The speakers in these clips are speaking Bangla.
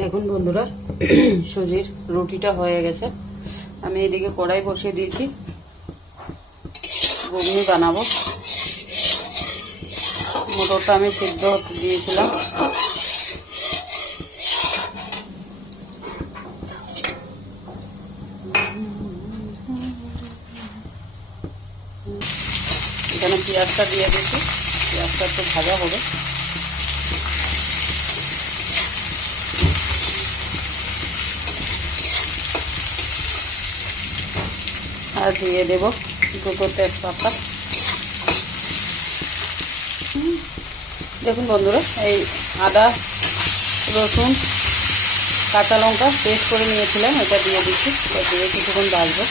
দেখুন বন্ধুরা, সুজির রুটিটা হয়ে গেছে। আমি এদিকে কড়াই বসিয়ে দিয়েছি, ঘুগনি বানাবো। মটরটা আমি সিদ্ধ হতে দিয়েছিলাম। এখানে পেঁয়াজটা দিয়ে দিয়েছি, পেঁয়াজটা একটু ভাজা হবে। আর দিয়ে দেবো দুটো তেজপাতা। দেখুন বন্ধুরা, এই আদা, রসুন, কাঁচা লঙ্কা পেস্ট করে নিয়েছিলাম, এটা দিয়ে দিচ্ছি। এটা দিয়ে কিছুক্ষণ ভাজবো।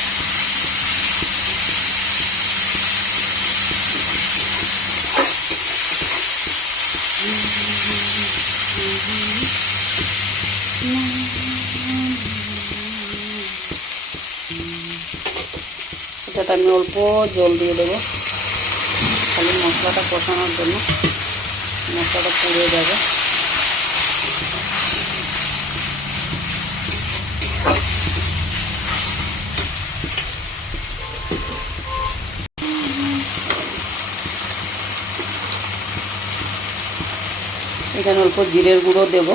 এটাতে আমি অল্প জল দিয়ে দেবো, খালি মশলাটা কষানোর জন্য। মশলাটা পুড়ে যাবে। এখানে অল্প জিরের গুঁড়ো দেব,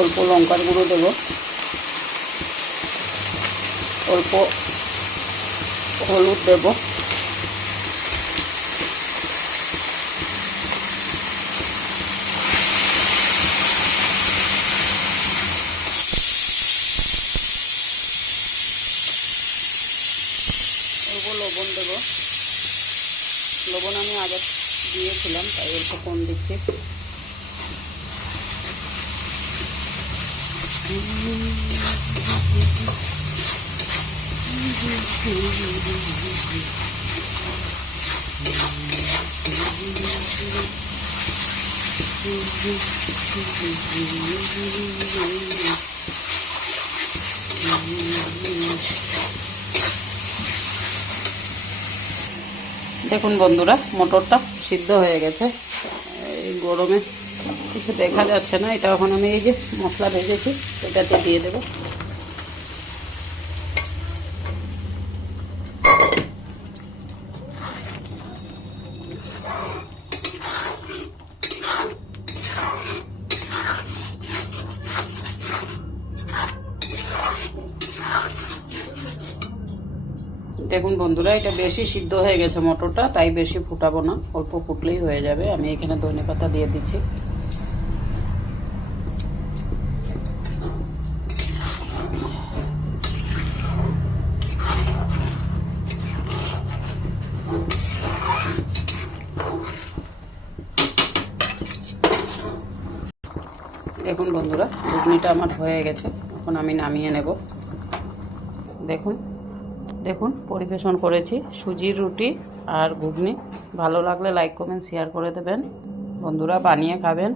অল্প লঙ্কার গুঁড়ো দেব, অল্প হলুদ দেব, অল্প লবণ দেব। লবণ আমি আগে দিয়েছিলাম, তাই অল্প কম দিচ্ছি। দেখুন বন্ধুরা, মটরটা সিদ্ধ হয়ে গেছে। এই গরমে কিছু দেখা যাচ্ছে না। এটা এখন আমি এই যে মশলা ভেজেছি এটাতে দিয়ে দেবো। দেখুন বন্ধুরা, এটা বেশি সিদ্ধ হয়ে গেছে মটরটা, তাই বেশি ফুটাবো না, অল্প ফুটলেই হয়ে যাবে। আমি এখানে ধনেপাতা দিয়ে দিচ্ছি। দেখুন বন্ধুরা, ঘুগনিটা আমার হয়ে গেছে। এখন আমি নামিয়ে নেব। দেখুন দেখুন পরিবেশন করেছি সুজির রুটি আর ঘুগনি। ভালো লাগলে লাইক কমেন্ট শেয়ার করে দেবেন। বন্ধুরা বানিয়ে খাবেন।